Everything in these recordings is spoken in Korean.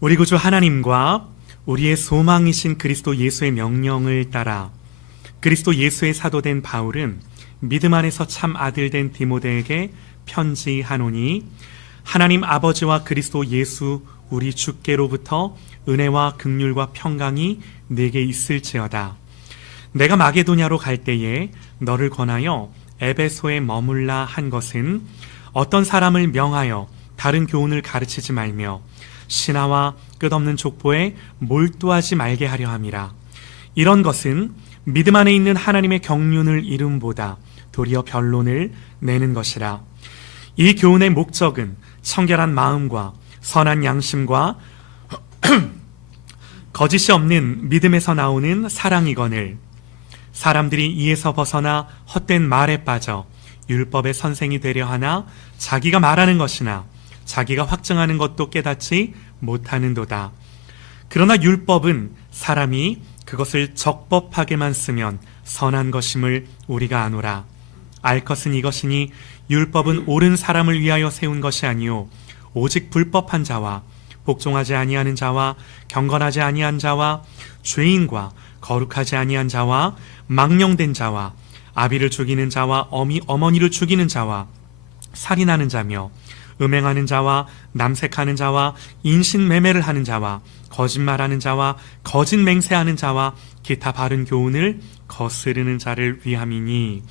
우리 구주 하나님과 우리의 소망이신 그리스도 예수의 명령을 따라 그리스도 예수의 사도된 바울은 믿음 안에서 참 아들된 디모데에게 편지하노니 하나님 아버지와 그리스도 예수 우리 주께로부터 은혜와 긍휼과 평강이 내게 있을지어다. 내가 마게도냐로 갈 때에 너를 권하여 에베소에 머물라 한 것은 어떤 사람을 명하여 다른 교훈을 가르치지 말며 신하와 끝없는 족보에 몰두하지 말게 하려 함이라. 이런 것은 믿음 안에 있는 하나님의 경륜을 이름보다 도리어 변론을 내는 것이라. 이 교훈의 목적은 청결한 마음과 선한 양심과 거짓이 없는 믿음에서 나오는 사랑이거늘 사람들이 이에서 벗어나 헛된 말에 빠져 율법의 선생이 되려 하나 자기가 말하는 것이나 자기가 확증하는 것도 깨닫지 못하는도다. 그러나 율법은 사람이 그것을 적법하게만 쓰면 선한 것임을 우리가 아노라. 알 것은 이것이니 율법은 옳은 사람을 위하여 세운 것이 아니요 오직 불법한 자와 복종하지 아니하는 자와 경건하지 아니한 자와 죄인과 거룩하지 아니한 자와 망령된 자와 아비를 죽이는 자와 어머니를 죽이는 자와 살인하는 자며 음행하는 자와 남색하는 자와 인신매매를 하는 자와 거짓말하는 자와 거짓 맹세하는 자와 기타 바른 교훈을 거스르는 자를 위함이니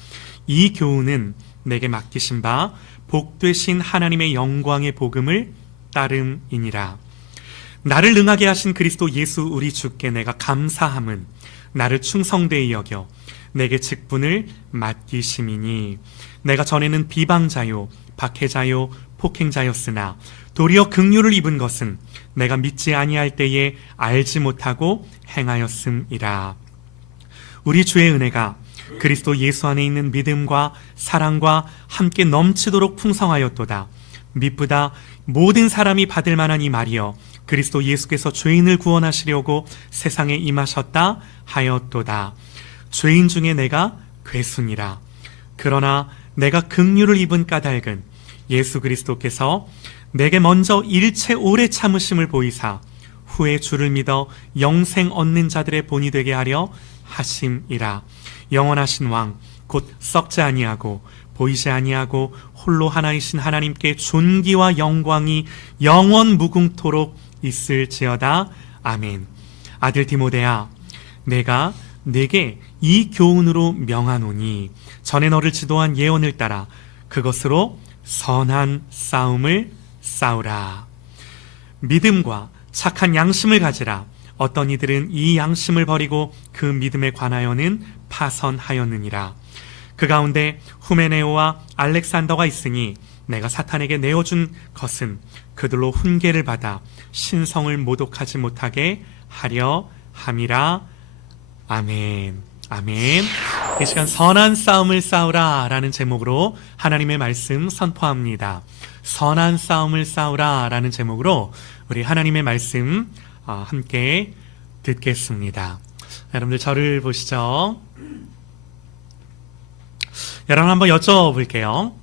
이 교훈은 내게 맡기신 바 복되신 하나님의 영광의 복음을 따름이니라. 나를 능하게 하신 그리스도 예수 우리 주께 내가 감사함은 나를 충성되이 여겨 내게 직분을 맡기심이니 내가 전에는 비방자요 박해자요 폭행자였으나 도리어 긍휼을 입은 것은 내가 믿지 아니할 때에 알지 못하고 행하였음이라. 우리 주의 은혜가 그리스도 예수 안에 있는 믿음과 사랑과 함께 넘치도록 풍성하였도다. 미쁘다 모든 사람이 받을 만한 이 말이여 그리스도 예수께서 죄인을 구원하시려고 세상에 임하셨다 하였도다. 죄인 중에 내가 괴순이라. 그러나 내가 긍휼을 입은 까닭은 예수 그리스도께서 내게 먼저 일체 오래 참으심을 보이사 후에 주를 믿어 영생 얻는 자들의 본이 되게 하려 하심이라. 영원하신 왕 곧 썩지 아니하고 보이지 아니하고 홀로 하나이신 하나님께 존귀와 영광이 영원 무궁토록 있을지어다. 아멘. 아들 디모데야, 내가 네게 이 교훈으로 명하노니 전에 너를 지도한 예언을 따라 그것으로 선한 싸움을 싸우라. 믿음과 착한 양심을 가지라. 어떤 이들은 이 양심을 버리고 그 믿음에 관하여는 파선하였느니라. 그 가운데 후메네오와 알렉산더가 있으니 내가 사탄에게 내어준 것은 그들로 훈계를 받아 신성을 모독하지 못하게 하려 함이라. 아멘. 아멘. 이 시간 선한 싸움을 싸우라 라는 제목으로 하나님의 말씀 선포합니다. 선한 싸움을 싸우라 라는 제목으로 우리 하나님의 말씀 함께 듣겠습니다. 여러분들 저를 보시죠. 여러분 한번 여쭤볼게요.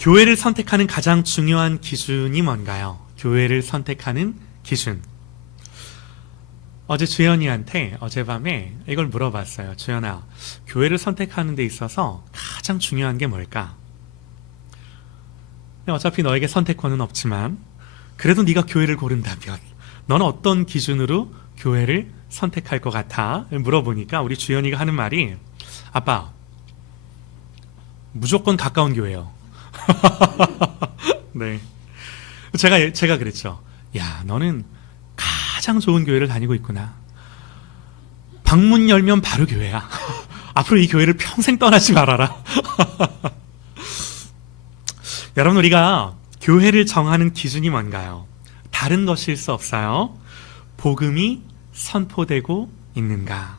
교회를 선택하는 가장 중요한 기준이 뭔가요? 교회를 선택하는 기준. 어제 주연이한테 어젯밤에 이걸 물어봤어요. 주연아, 교회를 선택하는 데 있어서 가장 중요한 게 뭘까? 어차피 너에게 선택권은 없지만 그래도 네가 교회를 고른다면 너는 어떤 기준으로 교회를 선택할 것 같아? 물어보니까 우리 주연이가 하는 말이 아빠, 무조건 가까운 교회요. 네. 제가 그랬죠. 야, 너는 가장 좋은 교회를 다니고 있구나. 방문 열면 바로 교회야. 앞으로 이 교회를 평생 떠나지 말아라. 여러분, 우리가 교회를 정하는 기준이 뭔가요? 다른 것일 수 없어요. 복음이 선포되고 있는가?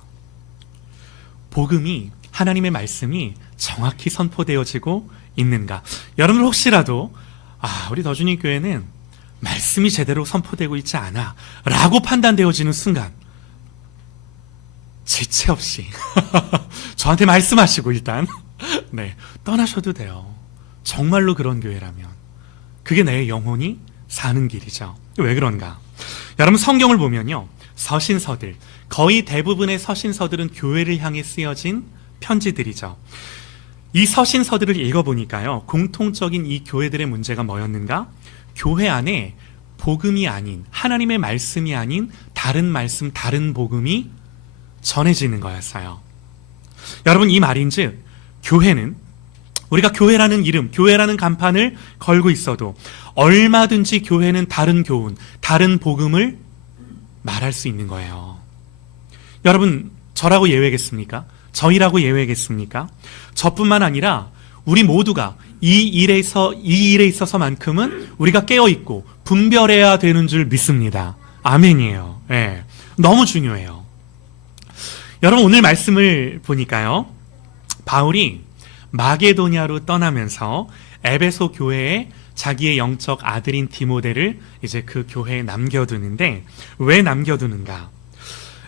복음이, 하나님의 말씀이 정확히 선포되어지고 있는가? 여러분 혹시라도 우리 더주님 교회는 말씀이 제대로 선포되고 있지 않아 라고 판단되어지는 순간 지체 없이 저한테 말씀하시고 일단 네, 떠나셔도 돼요. 정말로 그런 교회라면 그게 내 영혼이 사는 길이죠. 왜 그런가? 여러분 성경을 보면요, 서신서들, 거의 대부분의 서신서들은 교회를 향해 쓰여진 편지들이죠. 이 서신서들을 읽어보니까요, 공통적인 이 교회들의 문제가 뭐였는가? 교회 안에 복음이 아닌, 하나님의 말씀이 아닌 다른 말씀, 다른 복음이 전해지는 거였어요. 여러분, 이 말인즉 교회는, 우리가 교회라는 이름, 교회라는 간판을 걸고 있어도 얼마든지 교회는 다른 교훈, 다른 복음을 말할 수 있는 거예요. 여러분, 저라고 예외겠습니까? 저희라고 예외겠습니까? 저뿐만 아니라 우리 모두가 이 일에 있어서만큼은 우리가 깨어있고 분별해야 되는 줄 믿습니다. 아멘이에요. 네, 너무 중요해요. 여러분, 오늘 말씀을 보니까요, 바울이 마게도냐로 떠나면서 에베소 교회에 자기의 영적 아들인 디모데를 이제 그 교회에 남겨두는데, 왜 남겨두는가?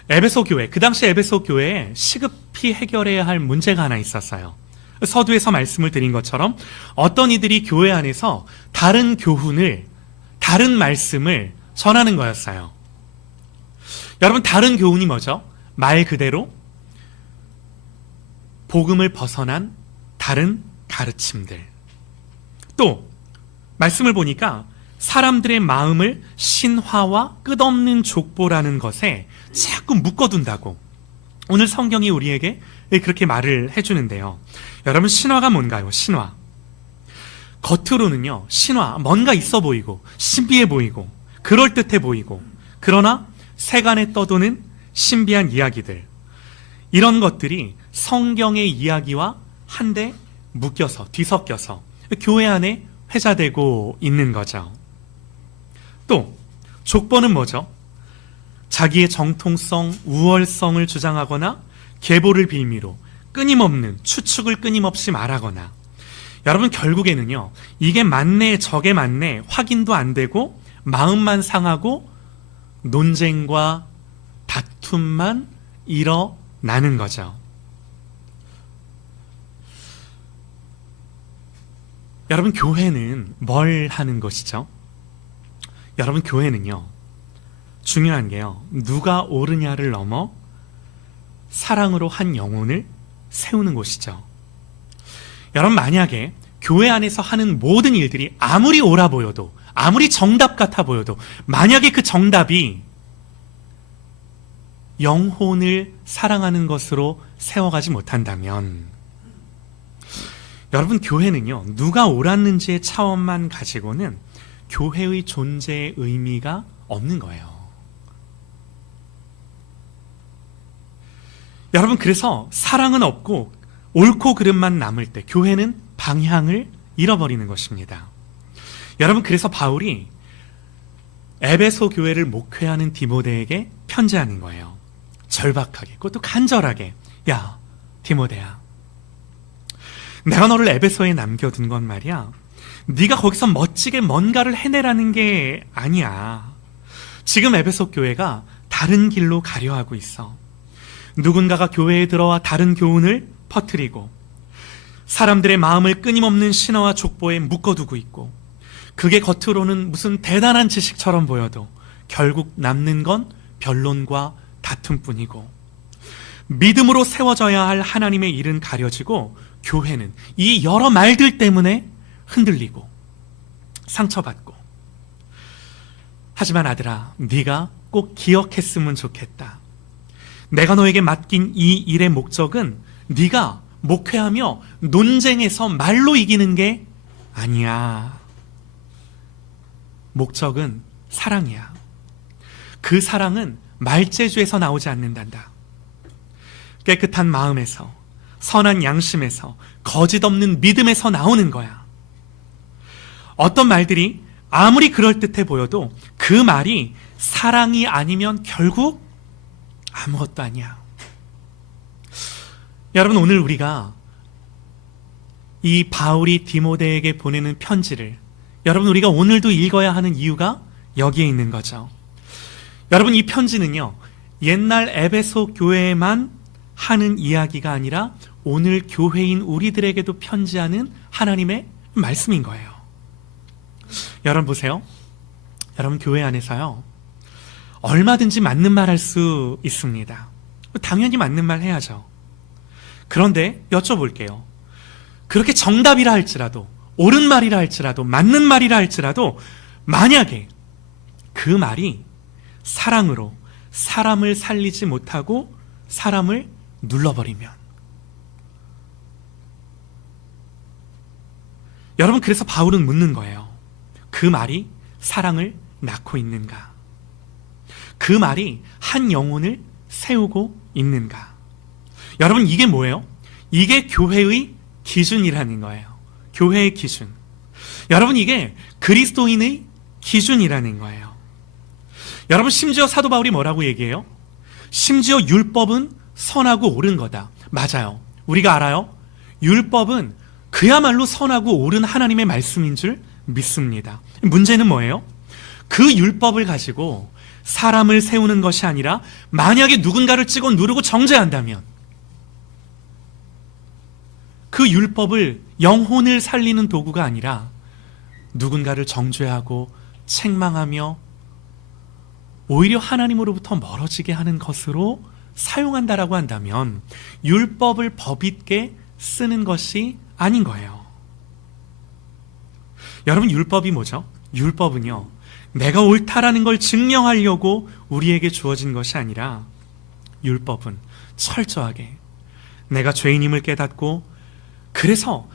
에베소 교회, 그 당시 에베소 교회에 시급히 해결해야 할 문제가 하나 있었어요. 서두에서 말씀을 드린 것처럼 어떤 이들이 교회 안에서 다른 교훈을, 다른 말씀을 전하는 거였어요. 여러분, 다른 교훈이 뭐죠? 말 그대로 복음을 벗어난 다른 가르침들. 또 말씀을 보니까 사람들의 마음을 신화와 끝없는 족보라는 것에 자꾸 묶어둔다고 오늘 성경이 우리에게 그렇게 말을 해주는데요. 여러분, 신화가 뭔가요? 신화. 겉으로는요, 신화, 뭔가 있어 보이고 신비해 보이고 그럴듯해 보이고, 그러나 세간에 떠도는 신비한 이야기들, 이런 것들이 성경의 이야기와 한데 묶여서 뒤섞여서 교회 안에 회자되고 있는 거죠. 또 족보는 뭐죠? 자기의 정통성, 우월성을 주장하거나 계보를 빌미로 끊임없는 추측을 끊임없이 말하거나, 여러분 결국에는요, 이게 맞네 저게 맞네 확인도 안 되고 마음만 상하고 논쟁과 다툼만 일어나는 거죠. 여러분, 교회는 뭘 하는 것이죠? 여러분, 교회는요, 중요한 게요, 누가 옳으냐를 넘어 사랑으로 한 영혼을 세우는 곳이죠. 여러분, 만약에 교회 안에서 하는 모든 일들이 아무리 옳아 보여도, 아무리 정답 같아 보여도, 만약에 그 정답이 영혼을 사랑하는 것으로 세워가지 못한다면, 여러분, 교회는요, 누가 옳았는지의 차원만 가지고는 교회의 존재의 의미가 없는 거예요. 여러분, 그래서 사랑은 없고 옳고 그름만 남을 때 교회는 방향을 잃어버리는 것입니다. 여러분, 그래서 바울이 에베소 교회를 목회하는 디모데에게 편지하는 거예요. 절박하게, 그것도 간절하게. 야, 디모데야, 내가 너를 에베소에 남겨둔 건 말이야, 네가 거기서 멋지게 뭔가를 해내라는 게 아니야. 지금 에베소 교회가 다른 길로 가려 하고 있어. 누군가가 교회에 들어와 다른 교훈을 퍼뜨리고 사람들의 마음을 끊임없는 신화와 족보에 묶어두고 있고, 그게 겉으로는 무슨 대단한 지식처럼 보여도 결국 남는 건 변론과 다툼뿐이고, 믿음으로 세워져야 할 하나님의 일은 가려지고 교회는 이 여러 말들 때문에 흔들리고 상처받고. 하지만 아들아, 네가 꼭 기억했으면 좋겠다. 내가 너에게 맡긴 이 일의 목적은 네가 목회하며 논쟁에서 말로 이기는 게 아니야. 목적은 사랑이야. 그 사랑은 말재주에서 나오지 않는단다. 깨끗한 마음에서, 선한 양심에서, 거짓 없는 믿음에서 나오는 거야. 어떤 말들이 아무리 그럴듯해 보여도 그 말이 사랑이 아니면 결국 아무것도 아니야. 여러분, 오늘 우리가 이 바울이 디모데에게 보내는 편지를, 여러분, 우리가 오늘도 읽어야 하는 이유가 여기에 있는 거죠. 여러분, 이 편지는요, 옛날 에베소 교회에만 하는 이야기가 아니라 오늘 교회인 우리들에게도 편지하는 하나님의 말씀인 거예요. 여러분 보세요. 여러분, 교회 안에서요, 얼마든지 맞는 말 할 수 있습니다. 당연히 맞는 말 해야죠. 그런데 여쭤볼게요. 그렇게 정답이라 할지라도, 옳은 말이라 할지라도, 맞는 말이라 할지라도, 만약에 그 말이 사랑으로 사람을 살리지 못하고 사람을 눌러버리면, 여러분, 그래서 바울은 묻는 거예요. 그 말이 사랑을 낳고 있는가? 그 말이 한 영혼을 세우고 있는가? 여러분, 이게 뭐예요? 이게 교회의 기준이라는 거예요. 교회의 기준. 여러분, 이게 그리스도인의 기준이라는 거예요. 여러분, 심지어 사도 바울이 뭐라고 얘기해요? 심지어 율법은 선하고 옳은 거다. 맞아요. 우리가 알아요. 율법은 그야말로 선하고 옳은 하나님의 말씀인 줄 믿습니다. 문제는 뭐예요? 그 율법을 가지고 사람을 세우는 것이 아니라 만약에 누군가를 찍어 누르고 정죄한다면 그 율법을 영혼을 살리는 도구가 아니라 누군가를 정죄하고 책망하며 오히려 하나님으로부터 멀어지게 하는 것으로 사용한다라고 한다면 율법을 법있게 쓰는 것이 아닌 거예요. 여러분, 율법이 뭐죠? 율법은요, 내가 옳다라는 걸 증명하려고 우리에게 주어진 것이 아니라 율법은 철저하게 내가 죄인임을 깨닫고, 그래서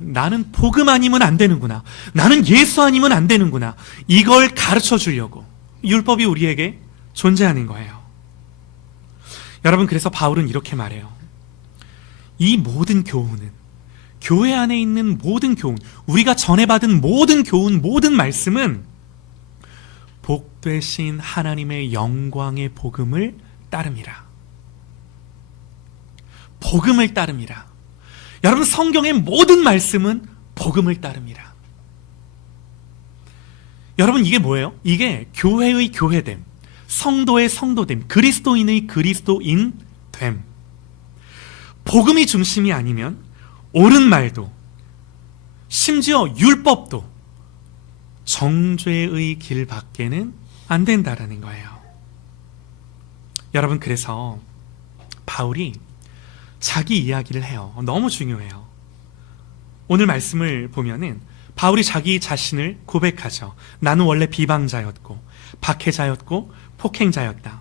나는 복음 아니면 안 되는구나, 나는 예수 아니면 안 되는구나, 이걸 가르쳐 주려고 율법이 우리에게 존재하는 거예요. 여러분, 그래서 바울은 이렇게 말해요. 이 모든 교훈은, 교회 안에 있는 모든 교훈, 우리가 전해받은 모든 교훈, 모든 말씀은 복되신 하나님의 영광의 복음을 따름이라. 복음을 따름이라. 여러분, 성경의 모든 말씀은 복음을 따름이라. 여러분, 이게 뭐예요? 이게 교회의 교회됨, 성도의 성도됨, 그리스도인의 그리스도인됨. 복음이 중심이 아니면 옳은 말도, 심지어 율법도 정죄의 길 밖에는 안 된다라는 거예요. 여러분, 그래서 바울이 자기 이야기를 해요. 너무 중요해요. 오늘 말씀을 보면은 바울이 자기 자신을 고백하죠. 나는 원래 비방자였고 박해자였고 폭행자였다.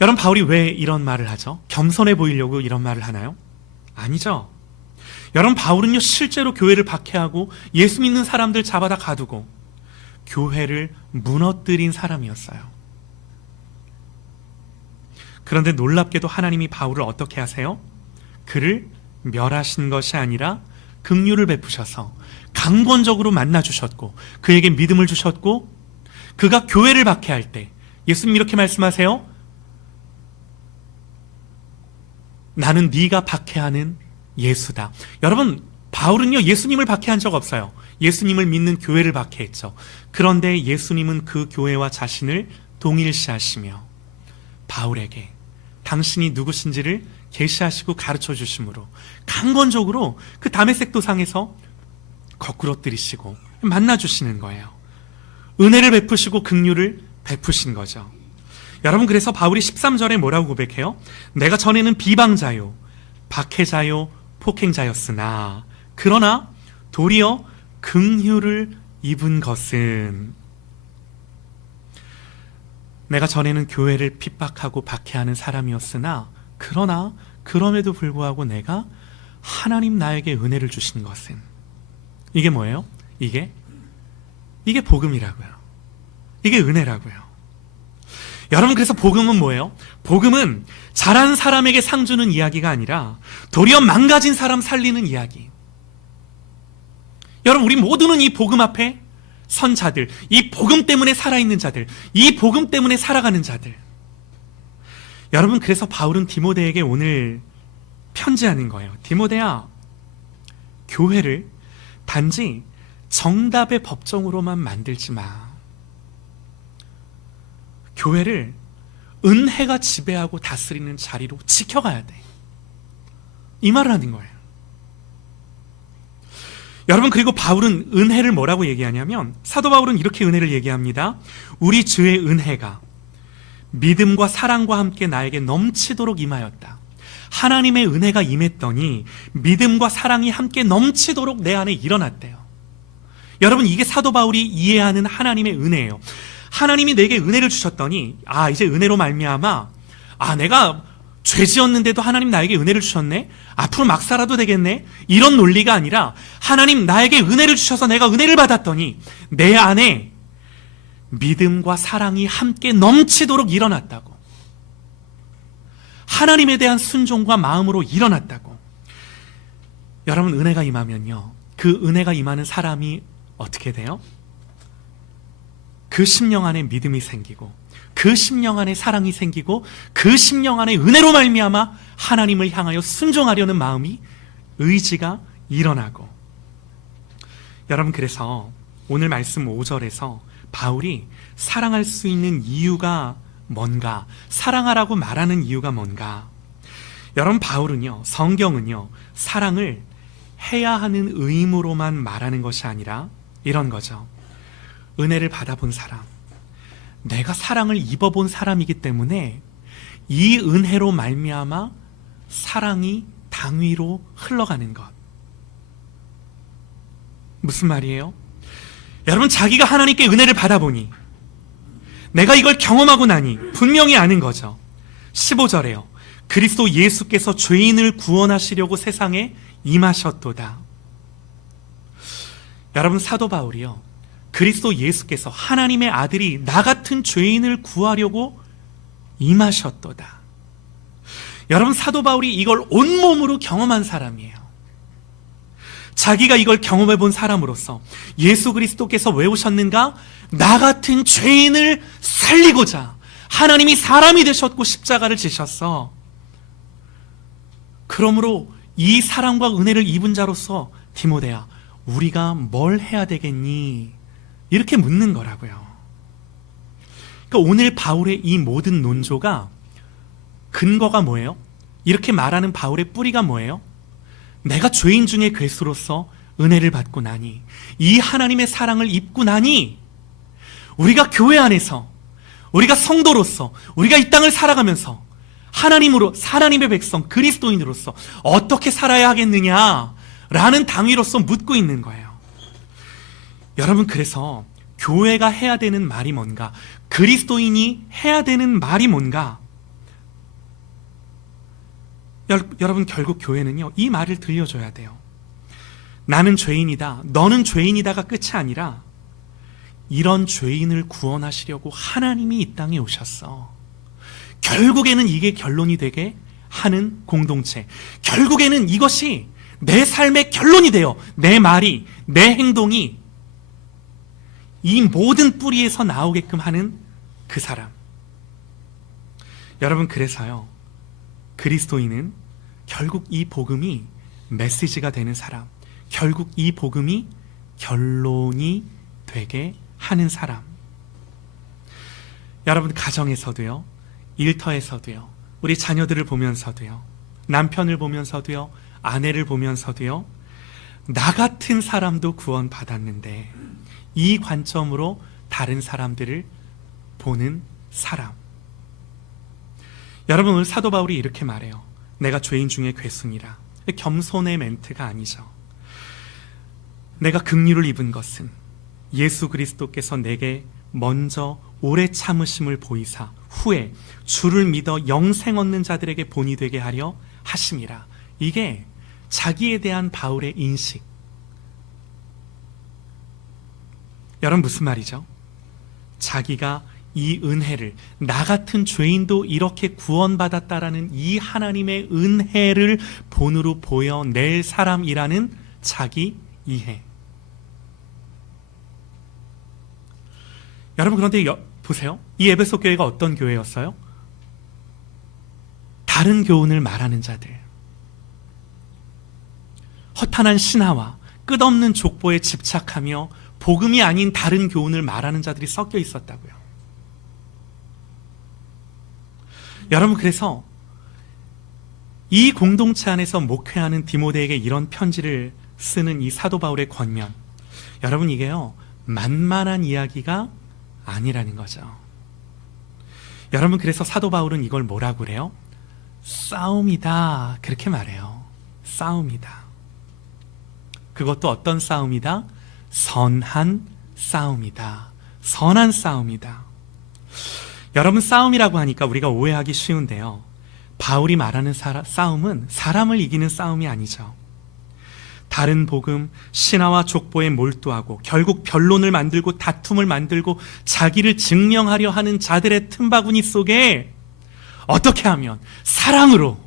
여러분, 바울이 왜 이런 말을 하죠? 겸손해 보이려고 이런 말을 하나요? 아니죠. 여러분, 바울은요, 실제로 교회를 박해하고 예수 믿는 사람들 잡아다 가두고 교회를 무너뜨린 사람이었어요. 그런데 놀랍게도 하나님이 바울을 어떻게 하세요? 그를 멸하신 것이 아니라 긍휼을 베푸셔서 강권적으로 만나주셨고 그에게 믿음을 주셨고, 그가 교회를 박해할 때 예수님 이렇게 말씀하세요. 나는 네가 박해하는 예수다. 여러분, 바울은요, 예수님을 박해한 적 없어요. 예수님을 믿는 교회를 박해했죠. 그런데 예수님은 그 교회와 자신을 동일시하시며 바울에게 당신이 누구신지를 계시하시고 가르쳐 주심으로 강권적으로 그 다메섹 도상에서 거꾸로 들이시고 만나주시는 거예요. 은혜를 베푸시고 긍휼을 베푸신 거죠. 여러분, 그래서 바울이 13절에 뭐라고 고백해요? 내가 전에는 비방자요, 박해자요, 폭행자였으나 그러나 도리어 긍휼을 입은 것은, 내가 전에는 교회를 핍박하고 박해하는 사람이었으나 그러나 그럼에도 불구하고 내가 하나님 나에게 은혜를 주신 것은, 이게 뭐예요? 이게 복음이라고요. 이게 은혜라고요. 여러분, 그래서 복음은 뭐예요? 복음은 잘한 사람에게 상 주는 이야기가 아니라 도리어 망가진 사람 살리는 이야기. 여러분, 우리 모두는 이 복음 앞에 선 자들, 이 복음 때문에 살아있는 자들, 이 복음 때문에 살아가는 자들. 여러분, 그래서 바울은 디모데에게 오늘 편지하는 거예요. 디모데야, 교회를 단지 정답의 법정으로만 만들지 마. 교회를 은혜가 지배하고 다스리는 자리로 지켜가야 돼. 이 말을 하는 거예요. 여러분, 그리고 바울은 은혜를 뭐라고 얘기하냐면, 사도 바울은 이렇게 은혜를 얘기합니다. 우리 주의 은혜가 믿음과 사랑과 함께 나에게 넘치도록 임하였다. 하나님의 은혜가 임했더니 믿음과 사랑이 함께 넘치도록 내 안에 일어났대요. 여러분, 이게 사도 바울이 이해하는 하나님의 은혜예요. 하나님이 내게 은혜를 주셨더니 이제 은혜로 말미암아 내가 죄 지었는데도 하나님 나에게 은혜를 주셨네? 앞으로 막 살아도 되겠네? 이런 논리가 아니라 하나님 나에게 은혜를 주셔서 내가 은혜를 받았더니 내 안에 믿음과 사랑이 함께 넘치도록 일어났다고. 하나님에 대한 순종과 마음으로 일어났다고. 여러분, 은혜가 임하면요, 그 은혜가 임하는 사람이 어떻게 돼요? 그 심령 안에 믿음이 생기고, 그 심령 안에 사랑이 생기고, 그 심령 안에 은혜로 말미암아 하나님을 향하여 순종하려는 마음이, 의지가 일어나고. 여러분, 그래서 오늘 말씀 5절에서 바울이 사랑할 수 있는 이유가 뭔가, 사랑하라고 말하는 이유가 뭔가. 여러분, 바울은요, 성경은요, 사랑을 해야 하는 의무로만 말하는 것이 아니라 이런 거죠. 은혜를 받아본 사람, 내가 사랑을 입어본 사람이기 때문에 이 은혜로 말미암아 사랑이 당위로 흘러가는 것. 무슨 말이에요? 여러분, 자기가 하나님께 은혜를 받아보니, 내가 이걸 경험하고 나니 분명히 아는 거죠. 15절에요. 그리스도 예수께서 죄인을 구원하시려고 세상에 임하셨도다. 여러분, 사도 바울이요, 그리스도 예수께서, 하나님의 아들이 나 같은 죄인을 구하려고 임하셨도다. 여러분, 사도 바울이 이걸 온몸으로 경험한 사람이에요. 자기가 이걸 경험해 본 사람으로서 예수 그리스도께서 왜 오셨는가? 나 같은 죄인을 살리고자 하나님이 사람이 되셨고 십자가를 지셨어. 그러므로 이 사랑과 은혜를 입은 자로서 디모데야, 우리가 뭘 해야 되겠니? 이렇게 묻는 거라고요. 그러니까 오늘 바울의 이 모든 논조가 근거가 뭐예요? 이렇게 말하는 바울의 뿌리가 뭐예요? 내가 죄인 중에 괴수로서 은혜를 받고 나니, 이 하나님의 사랑을 입고 나니, 우리가 교회 안에서, 우리가 성도로서, 우리가 이 땅을 살아가면서 하나님의 백성, 그리스도인으로서 어떻게 살아야 하겠느냐라는 당위로서 묻고 있는 거예요. 여러분, 그래서 교회가 해야 되는 말이 뭔가, 그리스도인이 해야 되는 말이 뭔가. 여러분, 결국 교회는요, 이 말을 들려줘야 돼요. 나는 죄인이다, 너는 죄인이다가 끝이 아니라 이런 죄인을 구원하시려고 하나님이 이 땅에 오셨어. 결국에는 이게 결론이 되게 하는 공동체, 결국에는 이것이 내 삶의 결론이 되어 내 말이, 내 행동이 이 모든 뿌리에서 나오게끔 하는 그 사람. 여러분, 그래서요, 그리스도인은 결국 이 복음이 메시지가 되는 사람, 결국 이 복음이 결론이 되게 하는 사람. 여러분, 가정에서도요, 일터에서도요, 우리 자녀들을 보면서도요, 남편을 보면서도요, 아내를 보면서도요, 나 같은 사람도 구원받았는데 이 관점으로 다른 사람들을 보는 사람. 여러분, 오늘 사도 바울이 이렇게 말해요. 내가 죄인 중에 괴순이라. 겸손의 멘트가 아니죠. 내가 긍휼을 입은 것은 예수 그리스도께서 내게 먼저 오래 참으심을 보이사 후에 주를 믿어 영생 얻는 자들에게 본이 되게 하려 하심이라. 이게 자기에 대한 바울의 인식. 여러분, 무슨 말이죠? 자기가 이 은혜를, 나 같은 죄인도 이렇게 구원받았다라는 이 하나님의 은혜를 본으로 보여낼 사람이라는 자기 이해. 여러분, 그런데 보세요. 이 에베소 교회가 어떤 교회였어요? 다른 교훈을 말하는 자들, 허탄한 신화와 끝없는 족보에 집착하며 복음이 아닌 다른 교훈을 말하는 자들이 섞여 있었다고요. 여러분, 그래서 이 공동체 안에서 목회하는 디모데에게 이런 편지를 쓰는 이 사도 바울의 권면, 여러분 이게요 만만한 이야기가 아니라는 거죠. 여러분 그래서 사도 바울은 이걸 뭐라고 그래요? 싸움이다 그렇게 말해요. 싸움이다. 그것도 어떤 싸움이다? 선한 싸움이다. 선한 싸움이다. 여러분 싸움이라고 하니까 우리가 오해하기 쉬운데요, 바울이 말하는 싸움은 사람을 이기는 싸움이 아니죠. 다른 복음, 신화와 족보에 몰두하고 결국 변론을 만들고 다툼을 만들고 자기를 증명하려 하는 자들의 틈바구니 속에 어떻게 하면 사랑으로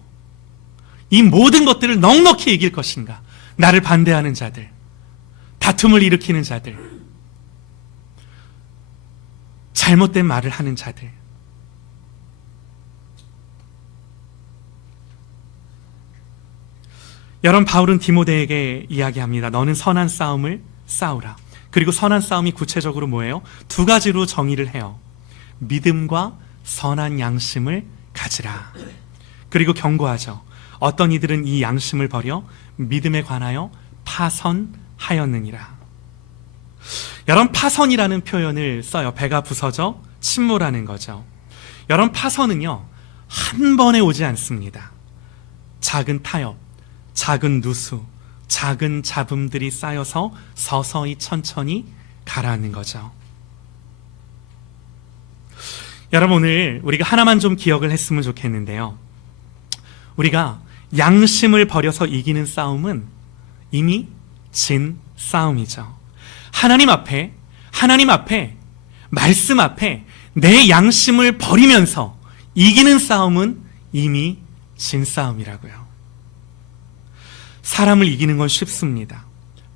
이 모든 것들을 넉넉히 이길 것인가. 나를 반대하는 자들, 다툼을 일으키는 자들, 잘못된 말을 하는 자들, 여러분 바울은 디모데에게 이야기합니다. 너는 선한 싸움을 싸우라. 그리고 선한 싸움이 구체적으로 뭐예요? 두 가지로 정의를 해요. 믿음과 선한 양심을 가지라. 그리고 경고하죠. 어떤 이들은 이 양심을 버려 믿음에 관하여 파선하였느니라. 여러분 파선이라는 표현을 써요. 배가 부서져 침몰하는 거죠. 여러분 파선은요 한 번에 오지 않습니다. 작은 타협, 작은 누수, 작은 잡음들이 쌓여서 서서히 천천히 가라앉는 거죠. 여러분 오늘 우리가 하나만 좀 기억을 했으면 좋겠는데요, 우리가 양심을 버려서 이기는 싸움은 이미 진 싸움이죠. 하나님 앞에 말씀 앞에 내 양심을 버리면서 이기는 싸움은 이미 진 싸움이라고요. 사람을 이기는 건 쉽습니다.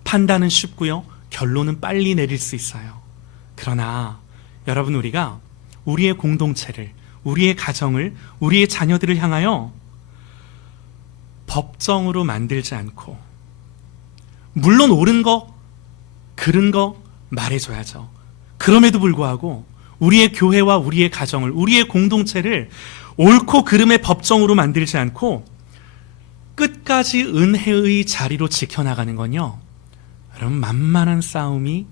판단은 쉽고요, 결론은 빨리 내릴 수 있어요. 그러나 여러분 우리가 우리의 공동체를, 우리의 가정을, 우리의 자녀들을 향하여 법정으로 만들지 않고, 물론 옳은 거, 그른 거 말해줘야죠. 그럼에도 불구하고 우리의 교회와 우리의 가정을, 우리의 공동체를 옳고 그름의 법정으로 만들지 않고 끝까지 은혜의 자리로 지켜나가는 건요, 여러분 만만한 싸움이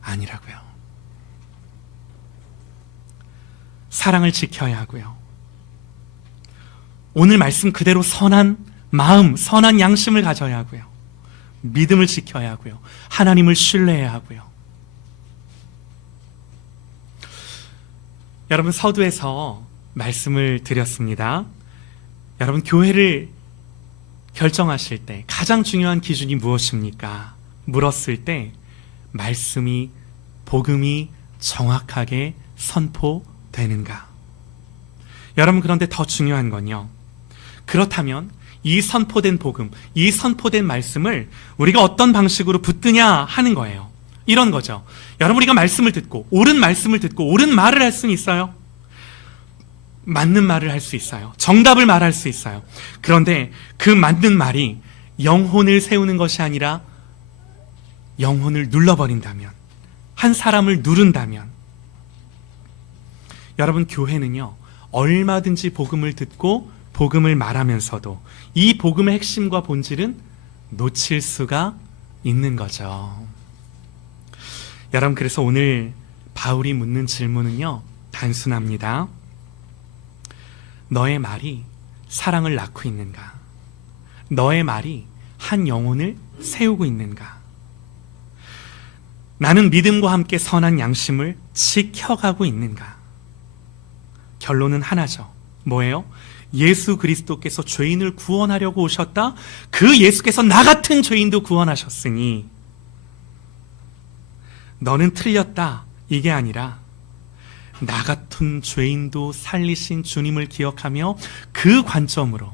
아니라고요. 사랑을 지켜야 하고요, 오늘 말씀 그대로 선한 마음, 선한 양심을 가져야 하고요, 믿음을 지켜야 하고요, 하나님을 신뢰해야 하고요. 여러분 서두에서 말씀을 드렸습니다. 여러분 교회를 결정하실 때 가장 중요한 기준이 무엇입니까? 물었을 때 말씀이, 복음이 정확하게 선포되는가? 여러분 그런데 더 중요한 건요, 그렇다면 이 선포된 복음, 이 선포된 말씀을 우리가 어떤 방식으로 붙드냐 하는 거예요. 이런 거죠. 여러분 우리가 말씀을 듣고 옳은 말씀을 듣고 옳은 말을 할 수는 있어요. 맞는 말을 할 수 있어요. 정답을 말할 수 있어요. 그런데 그 맞는 말이 영혼을 세우는 것이 아니라 영혼을 눌러버린다면, 한 사람을 누른다면, 여러분 교회는요 얼마든지 복음을 듣고 복음을 말하면서도 이 복음의 핵심과 본질은 놓칠 수가 있는 거죠. 여러분 그래서 오늘 바울이 묻는 질문은요 단순합니다. 너의 말이 사랑을 낳고 있는가? 너의 말이 한 영혼을 세우고 있는가? 나는 믿음과 함께 선한 양심을 지켜가고 있는가? 결론은 하나죠. 뭐예요? 예수 그리스도께서 죄인을 구원하려고 오셨다? 그 예수께서 나 같은 죄인도 구원하셨으니 너는 틀렸다, 이게 아니라 나 같은 죄인도 살리신 주님을 기억하며 그 관점으로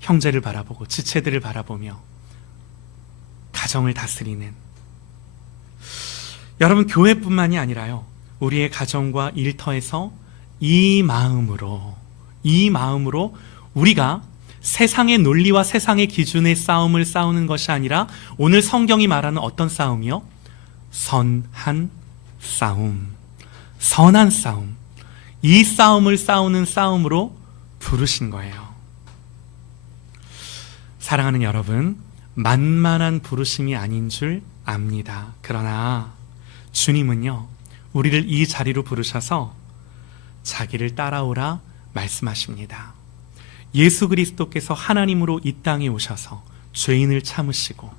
형제를 바라보고 지체들을 바라보며 가정을 다스리는, 여러분 교회뿐만이 아니라요 우리의 가정과 일터에서 이 마음으로 우리가 세상의 논리와 세상의 기준의 싸움을 싸우는 것이 아니라 오늘 성경이 말하는 어떤 싸움이요? 선한 싸움, 선한 싸움, 이 싸움을 싸우는 싸움으로 부르신 거예요. 사랑하는 여러분, 만만한 부르심이 아닌 줄 압니다. 그러나 주님은요, 우리를 이 자리로 부르셔서 자기를 따라오라 말씀하십니다. 예수 그리스도께서 하나님으로 이 땅에 오셔서 죄인을 참으시고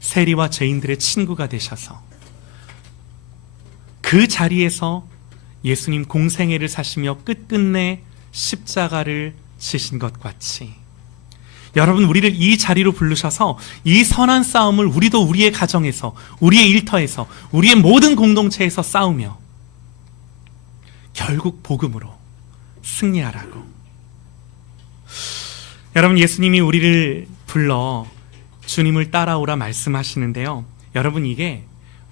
세리와 죄인들의 친구가 되셔서 그 자리에서 예수님 공생애를 사시며 끝끝내 십자가를 지신 것 같이 여러분, 우리를 이 자리로 부르셔서 이 선한 싸움을 우리도 우리의 가정에서, 우리의 일터에서, 우리의 모든 공동체에서 싸우며 결국 복음으로 승리하라고. 여러분, 예수님이 우리를 불러 주님을 따라오라 말씀하시는데요, 여러분, 이게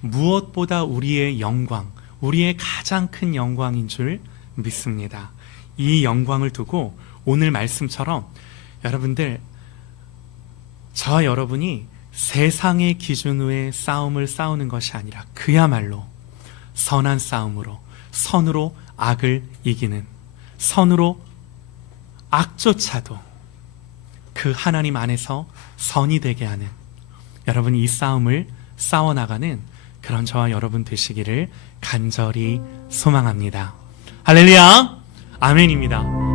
무엇보다 우리의 영광, 우리의 가장 큰 영광인 줄 믿습니다. 이 영광을 두고 오늘 말씀처럼 여러분들, 저와 여러분이 세상의 기준으로의 싸움을 싸우는 것이 아니라 그야말로 선한 싸움으로, 선으로 악을 이기는, 선으로 악조차도 그 하나님 안에서 선이 되게 하는, 여러분 이 싸움을 싸워나가는 그런 저와 여러분 되시기를 간절히 소망합니다. 할렐루야! 아멘입니다.